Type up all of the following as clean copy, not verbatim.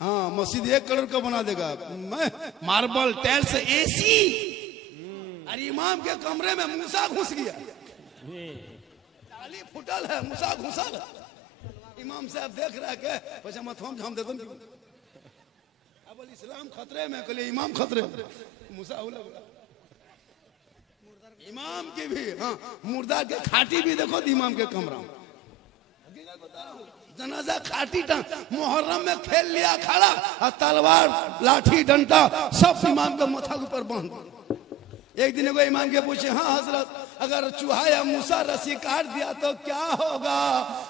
हाँ, मस्जिद 1 करोड़ का बना देगा, मार्बल टाइल्स एसी। अरे इमाम के कमरे में मूसा घुस गया, ताली फुटल है, मूसा घुसल। इमाम साहब देख रहा है के पैसा मत हम दे दो। अब इस्लाम खतरे में, कहले इमाम खतरे में। मूसा इमाम की भी, हाँ, मुर्दा के खाटी भी देखो इमाम के कमरा में। जनाजा खाटी टांग, मुहर्रम में खेल लिया खड़ा, और तलवार लाठी डंडा सब इमाम के माथा के ऊपर बांध। एक दिन को इमाम के पूछे, हाँ हजरत, अगर चूहा या मूसा रस्सी काट दिया तो क्या होगा?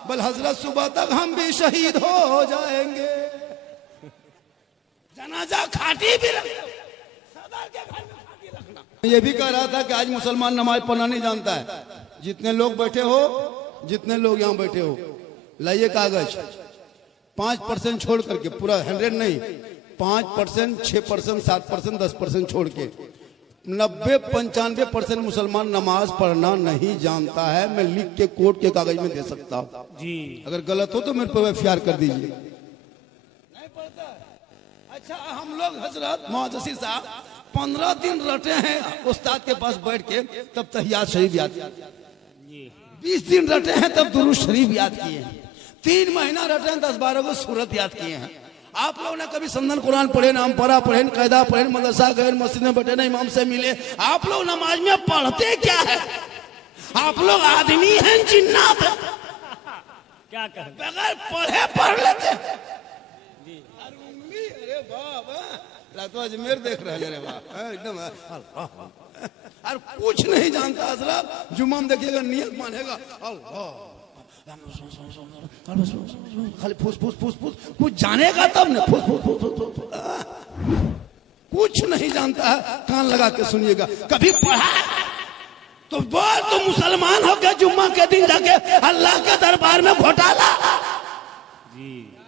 बल हजरत सुबह तक हम भी शहीद हो जाएंगे। जनाजा खाटी भी सदर के घर में खाटी रखना। ये भी कह रहा था कि आज मुसलमान नमाज पढ़ना नहीं जानता है। जितने लोग बैठे हो, जितने लोग यहाँ बैठे हो, लाइए कागज। 5% छोड़ करके, पूरा 100 नहीं, 5%, 6%, 7%, 10% छोड़ के 90-95% मुसलमान नमाज पढ़ना नहीं जानता है। मैं लिख के कोर्ट के कागज में दे सकता हूँ जी। अगर गलत हो तो मेरे पे एफआईआर कर दीजिए। नहीं पढ़ता। अच्छा, हम लोग हजरत मुहद्दिस साहब 15 दिन रटे हैं उस्ताद के पास बैठ के, तब तहियात शरीफ याद किए। 20 दिन रटे हैं तब दुरूद शरीफ याद किए हैं। 3 महीना रटे हैं 10-12 को सूरत याद किए हैं। आप लोग ने कभी संदन कुरान पढ़े, नाम पढ़ा पढ़े, कायदा पढ़े, मदरसा गए, मस्जिद में बैठे ना, इमाम से मिले। आप लोग नमाज में पढ़ते क्या है? आप लोग आदमी हैं जिन्नात? क्या करें, बगैर पढ़े पढ़ लेते। अरे बाबा, तो अजमेर देख रहे हैं एकदम, और कुछ नहीं जानता हजरत। जुम्मा में देखिएगा, नियत मानेगा अल्लाह, खाली फूस फूस फूस फूस, कुछ जानेगा तब न, फूस फूस फूस फूस। कुछ नहीं जानता है, कान लगा के सुनिएगा। कभी पढ़ा तो बोल, तो मुसलमान हो गया जुम्मा के दिन जाके अल्लाह के दरबार में घोटाला,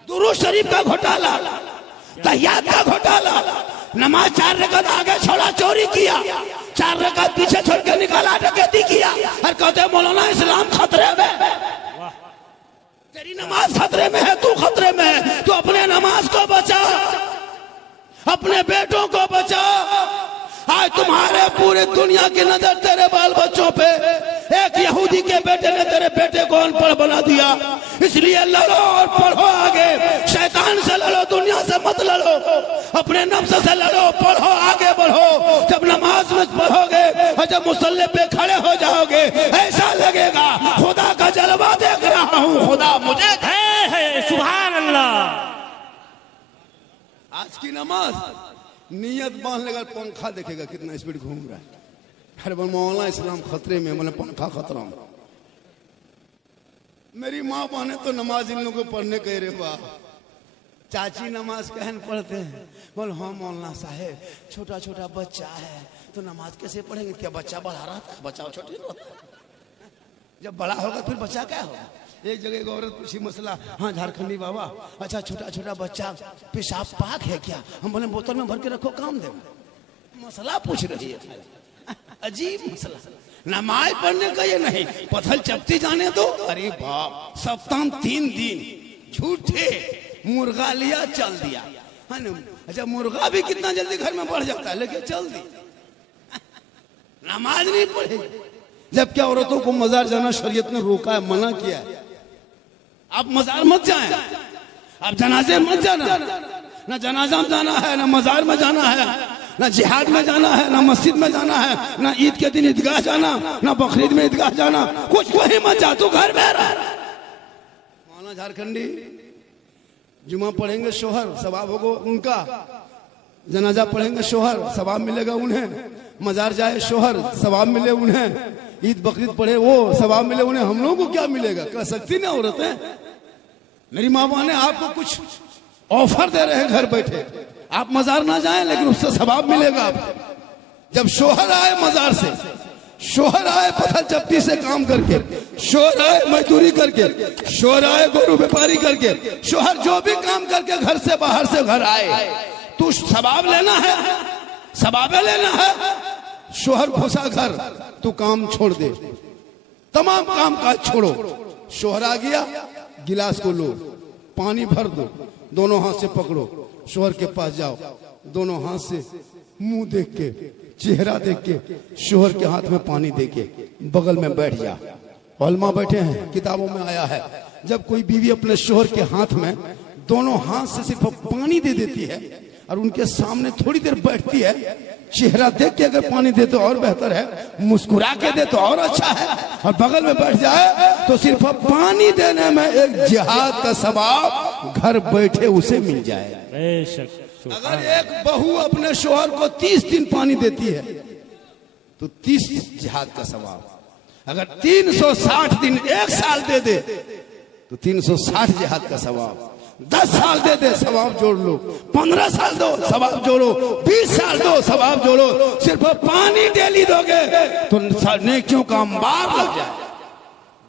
दुरूद शरीफ का घोटाला, तहियात का घोटाला, नमाज 4 रकात आगे छोड़ा चोरी किया, 4 रकात पीछे छोड़ के निकाला डकैती किया, और कहते मौलाना इस्लाम खतरे में। तेरी नमाज खतरे में है, तू खतरे में है। तू अपने नमाज को बचा, अपने बेटों को बचा। आज तुम्हारे पूरे दुनिया की नजर तेरे बाल बच्चों पे। एक यहूदी के बेटे ने तेरे बेटे को अनपढ़ बना दिया, इसलिए लड़ो और पढ़ो आगे। शैतान से लड़ो, दुनिया से मत लड़ो, अपने नफ्स से लड़ो, पढ़ो, आगे बढ़ो। जब नमाज में पढ़ोगे और जब मुसल्ले पे खड़े हो जाओगे, ऐसा लगेगा खुदा का जलवा देख रहा हूँ, खुदा मुझे है। सुभान अल्लाह। आज की नमाज नियत बांध लेगा, पंखा देखेगा कितना स्पीड घूम रहा है। अरे मौलाना इस्लाम खतरे में, मैंने पंखा खतरा में। मेरी माँ बहने तो नमाज इन लोगों को पढ़ने कह रहे, वाह चाची नमाज कहन पढ़ते हैं। बोल हाँ मौलाना साहेब, छोटा छोटा बच्चा है तो नमाज कैसे पढ़ेंगे? क्या बच्चा बढ़ा रहा था? बच्चा छोटे होता, जब बड़ा होगा फिर बच्चा क्या होगा? एक जगह एक औरत पूछी मसला, हाँ झारखंडी बाबा, अच्छा छोटा छोटा बच्चा पेशाब पाक है क्या? हम बोले बोतल में भर के रखो, काम दे। मसला पूछ रही है, अजीब मसला। नमाज पढ़ने का ये नहीं, पथल चपटी जाने दो। अरे बाप, सप्ताह 3 दिन झूठे मुर्गा लिया, चल दिया। अच्छा, मुर्गा भी कितना जल्दी घर में बढ़ जाता है, लेकिन चल दी। नमाज नहीं पढ़े। जबकि औरतों को मजार जाना शरीयत ने रोका है, मना किया है। आप मजार मत जाएं, आप जनाजे मत जाना। ना जनाजा में जाना है, ना मजार में जाना है, ना जिहाद में जाना है, ना मस्जिद में जाना है, ना ईद के दिन ईदगाह जाना, ना बकरीद में ईदगाह जाना। कुछ वही मत जा, तू घर में रह। मौलाना झारखंडी जुमा पढ़ेंगे शोहर, सवाब होगा उनका। जनाजा पढ़ेंगे शोहर, सवाब मिलेगा उन्हें। मजार जाए शोहर, सवाब मिले उन्हें। ईद बकरीद पढ़े वो, सवाब मिले उन्हें। हम लोगों को क्या मिलेगा? कह सकती ना औरतें। मेरी माँ बहने आपको कुछ ऑफर दे रहे हैं घर बैठे, आप मजार ना जाएं लेकिन उससे सवाब मिलेगा आपको। जब शोहर आए मजार से, शोहर आए पथल चपटी से काम करके, शोहर आए मजदूरी करके, शोहर आए गोरू व्यापारी करके, शोहर जो भी काम करके घर से बाहर से घर आए, तू सवाब लेना है, सवाबे लेना है। शोहर घुसा घर, तू काम छोड़ दे, तमाम काम काज छोड़ो। शोहर आ गया, गिलास को लो, पानी भर दो, दोनों हाथ से पकड़ो, शोहर के पास जाओ, दोनों हाथ से मुंह देख के, चेहरा देख के, शोहर के हाथ में पानी दे के बगल में बैठ जा। उलमा बैठे हैं, किताबों में आया है, जब कोई बीवी अपने शोहर के हाथ में दोनों हाथ से सिर्फ पानी दे देती है और उनके सामने थोड़ी देर बैठती है, चेहरा देख के अगर पानी दे तो और बेहतर है, मुस्कुरा के दे तो और अच्छा है, और बगल में बैठ जाए तो सिर्फ पानी देने में एक जिहाद का सवाब घर बैठे उसे मिल जाए। अगर एक बहू अपने शोहर को 30 दिन पानी देती है तो 30 जिहाद का सवाब, अगर 360 दिन, एक साल दे दे तो 360 जिहाद का सवाब, 10 साल दे दे सवाब जोड़ लो, 15 साल दो सवाब जोड़ो, 20 साल दो सवाब जोड़ो, सिर्फ पानी डेली दोगे तो नेकियों का अंबार लग जाए।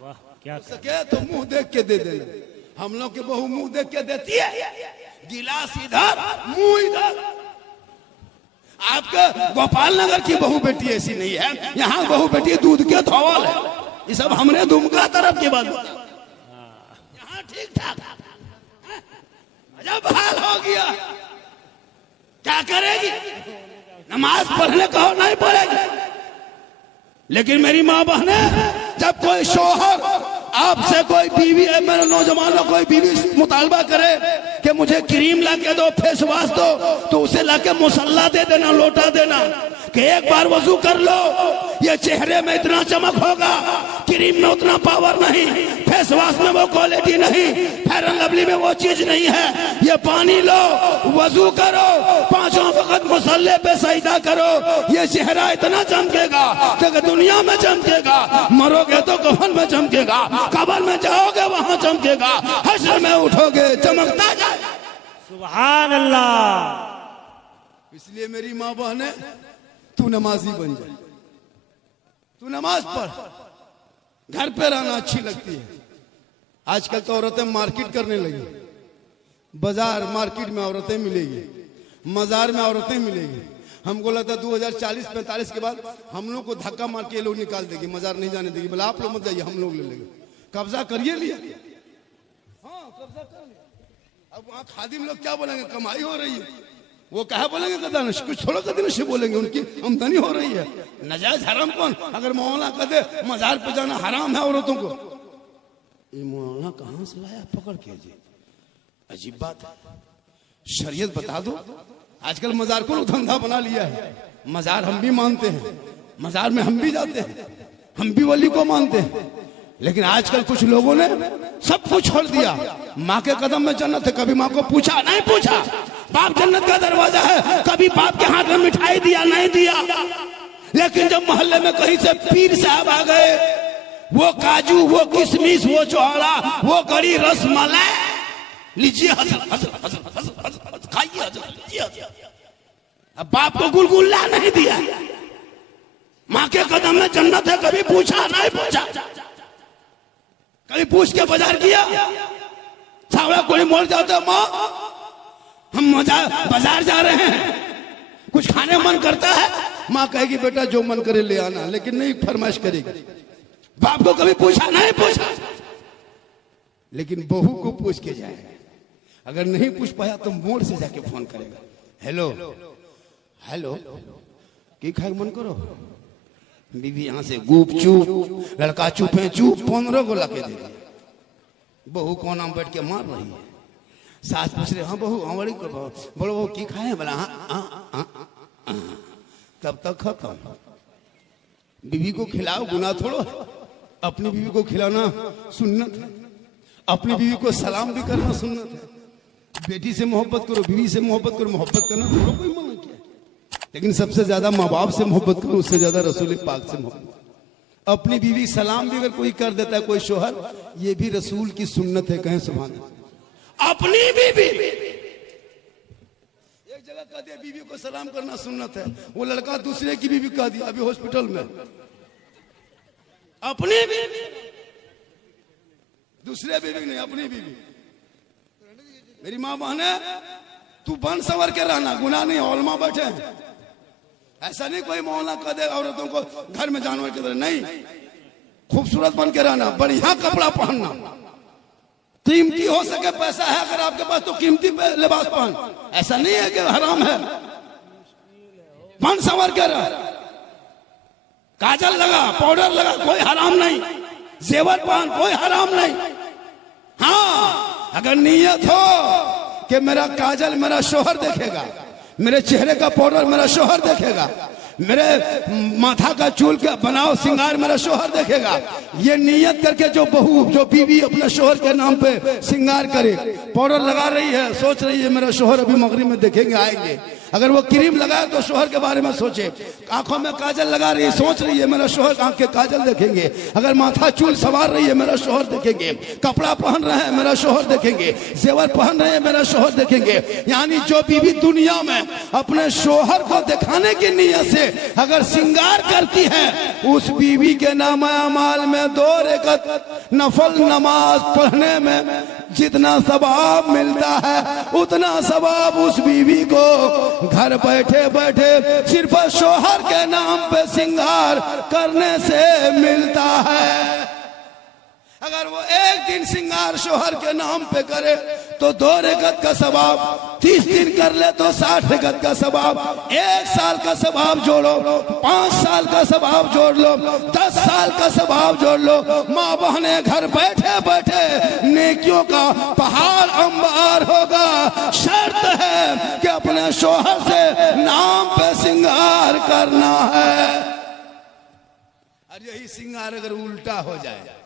वाह, क्या सके तो मुंह देख के दे देना। हम लोग की बहू मुंह देख के देती है, गिलास इधर मुंह इधर। आपके गोपाल नगर की बहू बेटी ऐसी नहीं है, यहाँ बहू बेटी दूध के धोवल है। ये सब हमने दुमका तरफ की बात, यहाँ ठीक ठाक। जब हाल हो गया क्या करेगी? नमाज पढ़ने कहो नहीं पढ़ेगी। लेकिन मेरी माँ बहने, जब कोई शोहर आपसे, कोई बीवी, मेरे नौजवानों कोई बीवी मुतालबा करे कि मुझे क्रीम ला के दो, फेस वॉश दो, तो उसे लाके मुसल्ला दे देना, लोटा देना कि एक बार वजू कर लो, ये चेहरे में इतना चमक होगा, क्रीम में उतना पावर नहीं, फेस वॉश में वो क्वालिटी नहीं, फेयर एंड लवली में वो चीज नहीं है, ये पानी लो, वजू करो, 5 वक्त मुसल्ले पे सजदा करो, ये चेहरा इतना चमकेगा कि दुनिया में चमकेगा, मरोगे तो कफन में चमकेगा, कब्र में जाओगे वहां चमकेगा, हश्र में उठोगे चमकता जाए। सुभान अल्लाह। इसलिए मेरी माँ बहने, तू नमाजी बन जाए, तू नमाज पढ़, घर पे रहना अच्छी लगती है। आजकल तो औरतें मार्केट करने लगी, बाजार मार्केट में औरतें मिलेगी, मजार में औरतें मिलेगी। हमको लगता है 2040-45 के बाद हम लोग को धक्का मार के ये लोग निकाल देगी, मजार नहीं जाने देगी, बोला आप लोग मत जाइए, हम लोग ले लेंगे। कब्जा करिए लिया, हाँ कब्जा कर लिया। अब वहाँ खादिम लोग क्या बोलेंगे? कमाई हो रही है, वो क्या बोलेंगे? कदानश कुछ थोड़ा कदनश बोलेंगे, उनकी आमदनी हो रही है। नजायज हराम कौन? अगर मौलाना कदे मजार पे जाना हराम है औरतों को, ये मौलाना कहाँ से लाया पकड़ के जी? अजीब बात है, शरीयत बता दो। आजकल मजार को धंधा बना लिया है। मजार हम भी मानते हैं, मजार में हम भी जाते हैं, हम भी वली को मानते हैं, लेकिन आजकल कुछ लोगों ने सब कुछ छोड़ दिया। माँ के कदम में जन्नत है, कभी माँ को पूछा नहीं पूछा। बाप जन्नत का दरवाजा है, कभी बाप के हाथ में मिठाई दिया नहीं दिया। लेकिन जब मोहल्ले में कहीं से पीर साहब आ गए, वो काजू, वो किशमिश, वो चौड़ा, वो कड़ी रसमलाई, लीजिए खाइए, अब बाप को गुलगुल्ला नहीं दिया। माँ के कदम में जन्नत है, कभी पूछा नहीं पूछा, कभी पूछ के बाजार किया। सावड़ा कोई मोड़ जाता, माँ हम बाजार जा रहे हैं, कुछ खाने मन करता है, माँ कहेगी बेटा जो मन करे ले आना, लेकिन नहीं फरमाइश करेगी। बाप को कभी पूछा नहीं पूछा, लेकिन बहू को पूछ के जाएगा। अगर नहीं पूछ पाया तो मोड़ से जाके फोन करेगा, हेलो हेलो की खाए मन करो? बीवी यहाँ से गुप चुप, लड़का चुप है चुप, 15 को लाके दे दिया। बहू को नाम बैठ के मार रही है। सास पूछ रहे, हाँ बहू हमारी बोलो, वो की खाए? बोला हाँ। तब तक खत्म। बीवी को खिलाओ गुनाह थोड़ो, अपनी बीवी को खिलाना सुन्नत है, अपनी बीवी को सलाम भी करना सुन्नत है। बेटी से मोहब्बत करो, बीवी से मोहब्बत करो, मोहब्बत करना थोड़ा कोई मना किया, लेकिन सबसे ज्यादा माँ बाप से मोहब्बत करो, उससे ज्यादा रसूल पाक से मोहब्बत। अपनी बीवी सलाम भी अगर कोई कर देता है कोई शोहर, ये भी रसूल की सुन्नत है, कहें सुभान अल्लाह। अपनी बीवी एक जगह कह दिया बीवी को सलाम करना सुन्नत है, वो लड़का दूसरे की बीवी कह दिया अभी हॉस्पिटल में। अपनी बीवी, दूसरे बीवी नहीं, अपनी बीवी। मेरी माँ बहने, तू बन संवर के रहना, गुनाह नहीं। उलमा बैठे हैं, ऐसा नहीं कोई मौलाना कह दे औरतों को घर में जानवर की तरह, नहीं। खूबसूरत बन के रहना, बढ़िया कपड़ा पहनना, कीमती हो सके पैसा है अगर आपके पास तो कीमती लिबास पहन, ऐसा नहीं है कि हराम है। पहन संवर कर, काजल लगा, पाउडर लगा, कोई हराम नहीं। जेवर पहन, कोई हराम नहीं। हाँ, अगर नीयत हो कि मेरा काजल मेरा शोहर देखेगा, मेरे चेहरे का पाउडर मेरा शोहर देखेगा, मेरे माथा का चूल का बनाओ सिंगार मेरा शोहर देखेगा, ये नियत करके जो बहू जो बीवी अपने शोहर के नाम पे सिंगार करे, पाउडर लगा रही है, सोच रही है मेरा शोहर अभी मगरिब में देखेंगे आएंगे, अगर वो क्रीम लगाए तो शोहर के बारे में सोचे, आंखों में काजल लगा रही है, सोच रही है मेरा शोहर आंख के काजल देखेंगे, अगर माथा चूल सवार रही है मेरा शोहर देखेंगे, कपड़ा पहन रहे हैं मेरा शोहर देखेंगे, जेवर पहन रहे हैं मेरा शोहर देखेंगे। यानी जो बीवी दुनिया में अपने शोहर को दिखाने की नीयत से अगर सिंगार करती है, उस बीवी के नाम अमाल में 2 रकात नफल नमाज पढ़ने में जितना सवाब मिलता है, उतना सवाब उस बीवी को घर बैठे बैठे सिर्फ शोहर के नाम पे सिंगार करने से मिलता है। अगर वो एक दिन सिंगार शोहर के नाम पे करे तो 2 रकात का सवाब, 30 दिन कर ले तो 60 रकात का सवाब, 1 साल का सवाब जोड़ो, 5 साल का सवाब जोड़ लो, 10 साल का सवाब जोड़ लो। माँ बहने घर बैठे बैठे नेकियों का पहाड़ अंबार होगा। शर्त है कि अपने शोहर से नाम पे सिंगार करना है। और यही सिंगार अगर उल्टा हो जाए,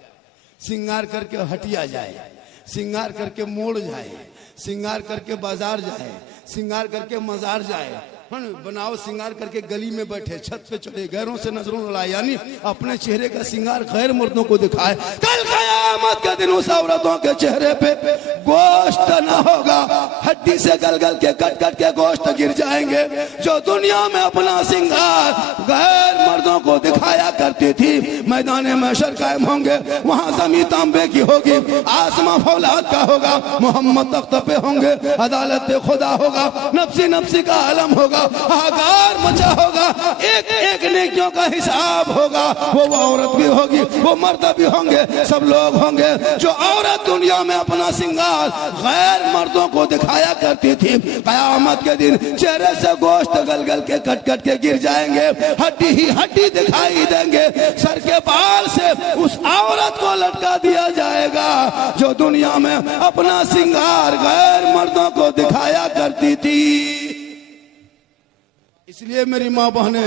सिंगार करके हटिया जाए, सिंगार करके मोड़ जाए, सिंगार करके बाजार जाए, सिंगार करके मजार जाए, बनाओ सिंगार करके गली में बैठे, छत पे चढ़े, गैरों से नजरों लड़ाए, यानी अपने चेहरे का सिंगार गैर मर्दों को दिखाए। कल क़यामत के दिन उस औरतों के चेहरे पे गोश्त न होगा, हड्डी से गल गल के कट कट के गोश्त गिर जाएंगे। जो दुनिया में अपना सिंगार गैर मर्दों को दिखाया करती थी, मैदान महशर कायम होंगे, वहां जमीन तांबे की होगी, आसमां फौलाद का होगा, मोहम्मद तख्त पे होंगे, अदालत पे खुदा होगा, नफ्सी नफ्सी का आलम होगा, हाहाकार मचा होगा, एक एक नेकियों का हिसाब होगा। वो औरत भी होगी, वो मर्द भी होंगे, सब लोग होंगे। जो औरत दुनिया में अपना सिंगार गैर मर्दों को दिखाया करती थी, कयामत के दिन चेहरे से गोश्त गल गल के कट कट के गिर जाएंगे, हड्डी ही हड्डी दिखाई देंगे, सर के बाल से उस औरत को लटका दिया जाएगा जो दुनिया में अपना सिंगार गैर मर्दों को दिखाया करती थी। इसलिए मेरी माँ बहने,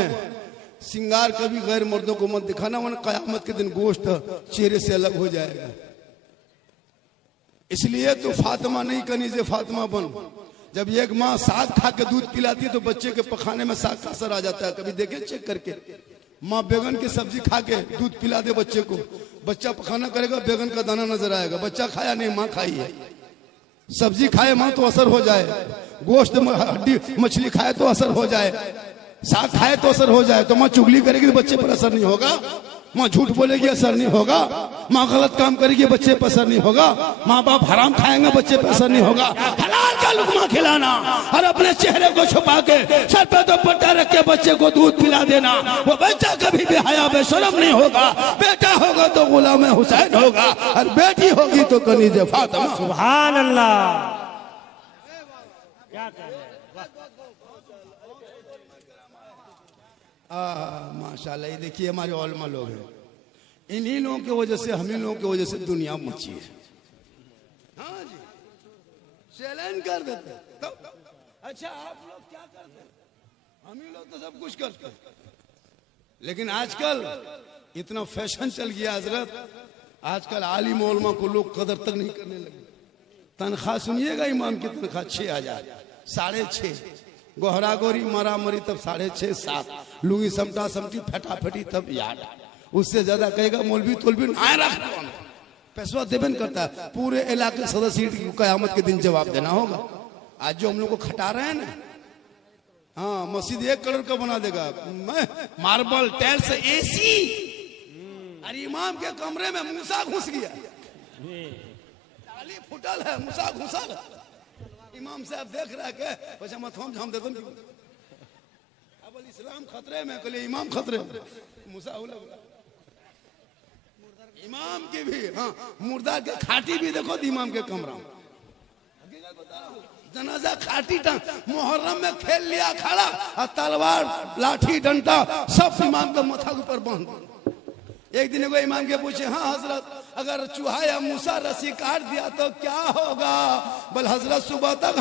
सिंगार कभी गैर मर्दों को मत दिखाना, वरना कयामत के दिन गोश्त चेहरे से अलग हो जाएगा। इसलिए तो फातिमा नहीं कनीज़े फातिमा बन। जब एक माँ साग खा के दूध पिलाती है तो बच्चे के पखाने में साग का असर आ जाता है, कभी देखे चेक करके। माँ बैगन की सब्जी खा के दूध पिला दे बच्चे को, बच्चा पखाना करेगा, बैगन का दाना नजर आएगा, बच्चा खाया नहीं, माँ खाई है। सब्जी खाए माँ तो असर हो जाए, गोश्त हड्डी मछली खाए तो असर हो जाए, साग खाए तो असर हो जाए। तो माँ चुगली करेगी तो बच्चे पर असर नहीं होगा, माँ झूठ बोलेगी असर नहीं होगा, माँ गलत काम करेगी बच्चे पर असर नहीं होगा, माँ बाप हराम खाएंगे बच्चे पर असर नहीं होगा। हलाल का लुकमा खिलाना और अपने चेहरे को छुपा के सर पे दुपट्टा रख के बच्चे को दूध पिला देना, वो बच्चा कभी बेहया बेशरम नहीं होगा। बेटा होगा तो गुलाम हुसैन होगा और बेटी होगी तो कनीज़े फातिमा। सुभान अल्लाह। क्या कर रहे हैं? माशाल्लाह, ये देखिए हमारे उलमा लोग हैं, इन्हीं लोगों की वजह से, हम इन लोगों की वजह से दुनिया मची है। हाँ जी, चैलेंज कर देते। तो अच्छा आप लोग क्या करते हैं? हम ही लोग तो सब कुछ करते हैं। लेकिन आजकल इतना फैशन चल गया हजरत, आजकल आलिम उलमा को लोग कदर तक नहीं करने लगे। तनख्वाह सुनिएगा, इमाम की तनख्वाह 6,000, 6.5, गोहरा गोरी मरा मरी तब 6.5 7, लुंगी समटा समटी फटाफटी तब याद। उससे ज्यादा कहेगा मौलवी तोलवी ना रख, पैसा देबन करता है। पूरे इलाके सदस्य की कयामत के दिन जवाब देना होगा। आज जो हम लोग को खटा रहे हैं ना, हाँ, मस्जिद 1 करोड़ का बना देगा, मार्बल टाइल्स AC, अरे इमाम के कमरे में मूसा घुस गया, ताली फुटल है, मूसा घुसल। इमाम साहब देख रहा है के पैसा मत हम दे दो, अब इस्लाम खतरे में, कल इमाम खतरे में, मूसा इमाम की भी, हाँ, मुर्दा के खाटी भी देखो इमाम के कमरा में। जनाजा खाटी टांग, मुहर्रम में खेल लिया खड़ा, और तलवार लाठी डंडा सब इमाम के माथा के ऊपर बांध। एक दिन कोई इमाम के पूछे, हाँ हजरत, अगर चूहा या मूसा रस्सी काट दिया तो क्या होगा? बोल हजरत सुबह तक